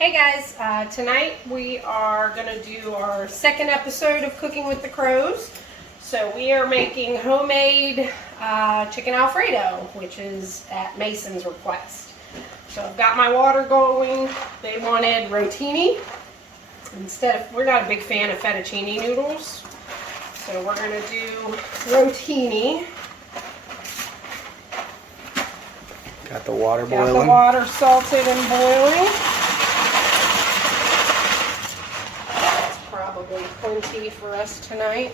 Hey guys, tonight we are going to do our second episode of Cooking with the Crows. So we are making homemade chicken Alfredo, which is at Mason's request. So I've got my water going. They wanted rotini. We're not a big fan of fettuccine noodles. So we're going to do rotini. Got the water boiling. Got the water salted and boiling. Probably plenty for us tonight.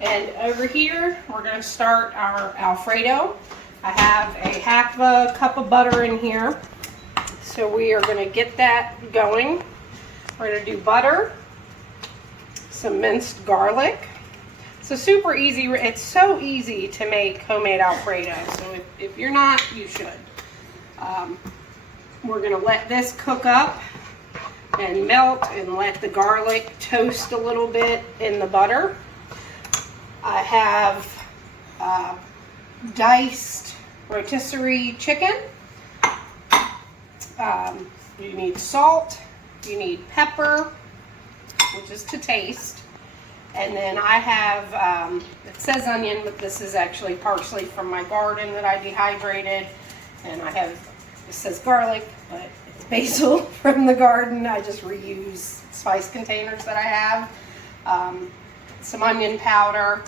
And over here, we're going to start our Alfredo. I have a half a cup of butter in here. So we are going to get that going. We're going to do butter, some minced garlic. So super easy. It's so easy to make homemade Alfredo. So if you're not, you should. We're going to let this cook up and melt and let the garlic toast a little bit in the butter. I have diced rotisserie chicken. You need salt. You need pepper, which is to taste. And then I have, it says onion, but this is actually parsley from my garden that I dehydrated. And I have, it says garlic, but it's basil from the garden. I just reuse spice containers that I have. Some onion powder.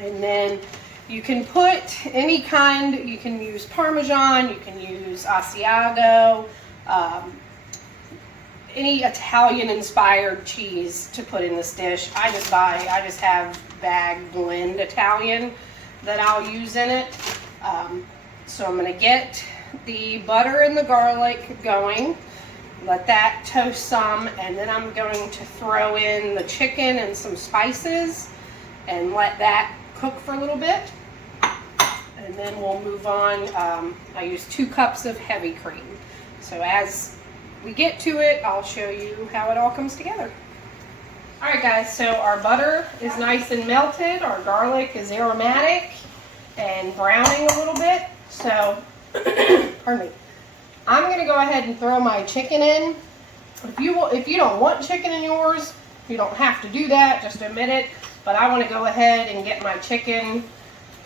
And then you can put any kind, you can use Parmesan, you can use Asiago, any Italian inspired cheese to put in this dish. I just have bag blend Italian that I'll use in it. So I'm going to get the butter and the garlic going, let that toast some, and then I'm going to throw in the chicken and some spices and let that cook for a little bit. And then we'll move on. I use 2 cups of heavy cream. So as we get to it, I'll show you how it all comes together. Alright guys, so our butter is nice and melted. Our garlic is aromatic and browning a little bit. So, pardon me. I'm going to go ahead and throw my chicken in. If you don't want chicken in yours, you don't have to do that, just omit it. But I want to go ahead and get my chicken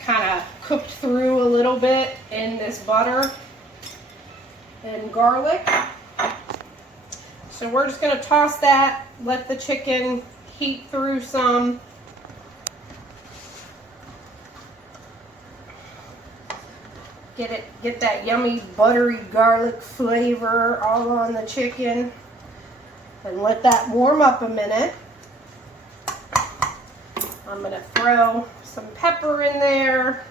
kind of cooked through a little bit in this butter and garlic. So we're just going to toss that, let the chicken heat through some. Get that yummy buttery garlic flavor all on the chicken. And let that warm up a minute. I'm going to throw some pepper in there.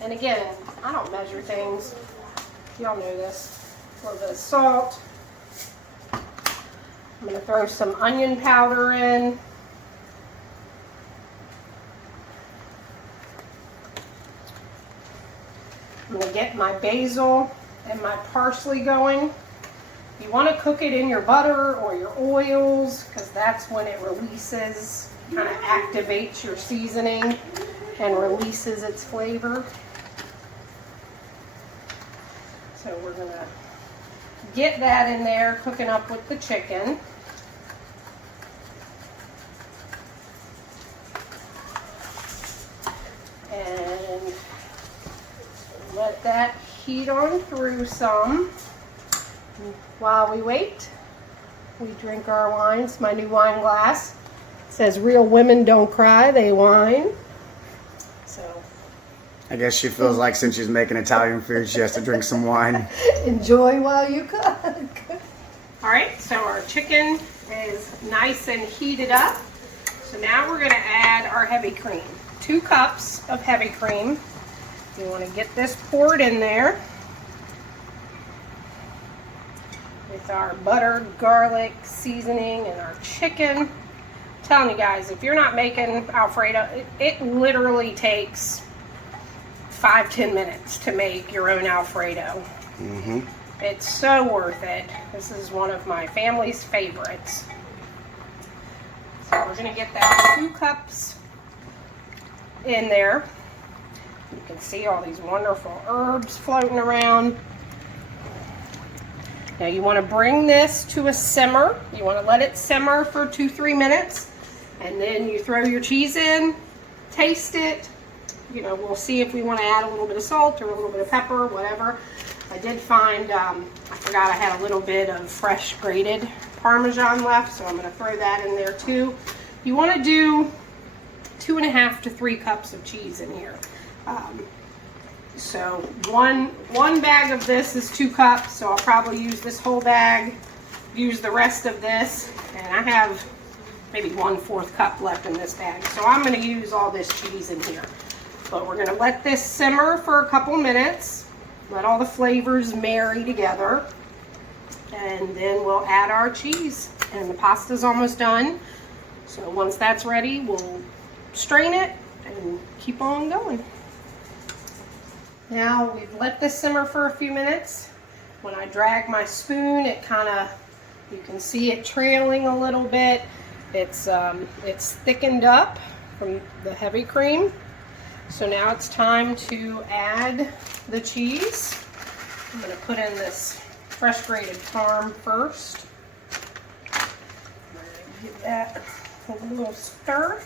And again, I don't measure things. Y'all know this. A little bit of salt. I'm going to throw some onion powder in. I'm going to get my basil and my parsley going. You want to cook it in your butter or your oils because that's when it releases, kind of activates your seasoning and releases its flavor. So we're going to get that in there, cooking up with the chicken. And let that heat on through some. While we wait, we drink our wines. My new wine glass. It says real women don't cry, they whine. So I guess she feels like since she's making Italian food, she has to drink some wine. Enjoy while you cook. Alright, so our chicken is nice and heated up. So now we're going to add our heavy cream. 2 cups of heavy cream. You want to get this poured in there. With our butter, garlic, seasoning, and our chicken. I'm telling you guys, if you're not making Alfredo, it literally takes 5-10 minutes to make your own Alfredo. It's so worth it. This is one of my family's favorites. So we're going to get that 2 cups in there. You can see all these wonderful herbs floating around. Now you want to bring this to a simmer. You want to let it simmer for 2-3 minutes. And then you throw your cheese in, taste it. You know, we'll see if we want to add a little bit of salt or a little bit of pepper, whatever. I did find, I forgot I had a little bit of fresh grated Parmesan left, so I'm going to throw that in there too. You want to do 2.5 to 3 cups of cheese in here. So one bag of this is 2 cups, so I'll probably use this whole bag, use the rest of this, and I have maybe 1/4 cup left in this bag. So I'm going to use all this cheese in here. But we're going to let this simmer for a couple minutes, let all the flavors marry together, and then we'll add our cheese. And the pasta's almost done. So once that's ready, we'll strain it and keep on going. Now we've let this simmer for a few minutes. When I drag my spoon, it kind of, you can see it trailing a little bit. It's thickened up from the heavy cream. So now it's time to add the cheese. I'm going to put in this fresh grated parm first. I'm going to give that a little stir.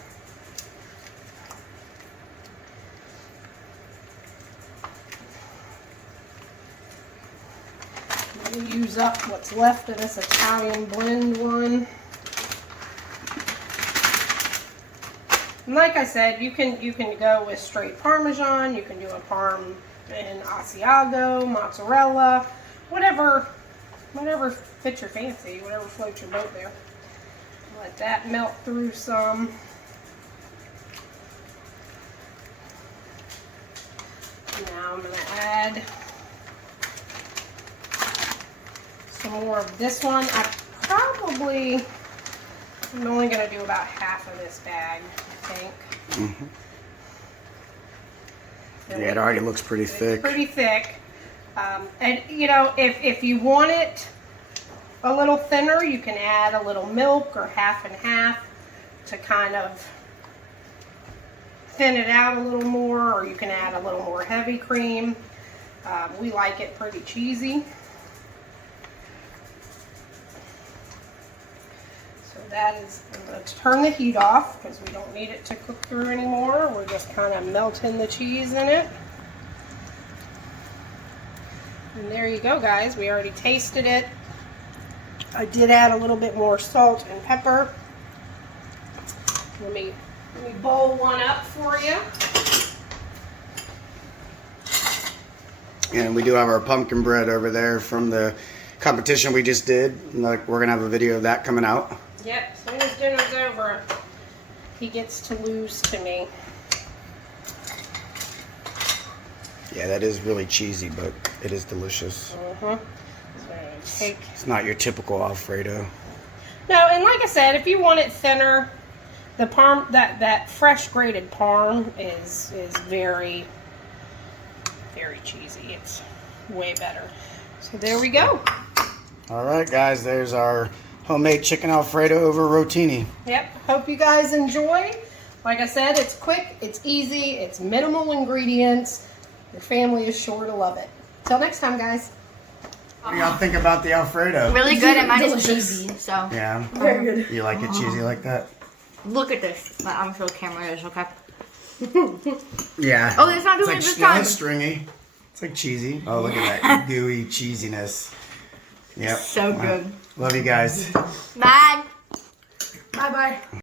I'm going to use up what's left of this Italian blend one. And like I said, you can go with straight Parmesan, you can do a parm in Asiago, mozzarella, whatever fits your fancy, whatever floats your boat there. Let that melt through some. Now I'm going to add some more of this one. I'm only going to do about half of this bag, I think. Mm-hmm. Yeah, it already looks pretty thick. Pretty thick. And you know, if you want it a little thinner, you can add a little milk or half and half to kind of thin it out a little more, or you can add a little more heavy cream. We like it pretty cheesy. That is, let's turn the heat off because we don't need it to cook through anymore. We're just kind of melting the cheese in it. And there you go, guys. We already tasted it. I did add a little bit more salt and pepper. Let me bowl one up for you. And we do have our pumpkin bread over there from the competition we just did. Like, we're gonna have a video of that coming out. Yep, as soon as dinner's over, he gets to lose to me. Yeah, that is really cheesy, but it is delicious. It's not your typical Alfredo. No, and like I said, if you want it thinner, the parm, that fresh grated parm is very, very cheesy. It's way better. So there we go. All right, guys, there's our homemade chicken Alfredo over rotini. Yep, hope you guys enjoy. Like I said, it's quick, it's easy, it's minimal ingredients. Your family is sure to love it. Till next time, guys. What do y'all think about the Alfredo? Really good, and mine is cheesy, so. Yeah. Very good. You like it cheesy like that? Look at this. I'm sure the camera is, okay? Yeah. Oh, it's not doing it this time. It's stringy. It's like cheesy. Oh, look at that gooey cheesiness. Yep. So good. Love you guys. Bye. Bye-bye.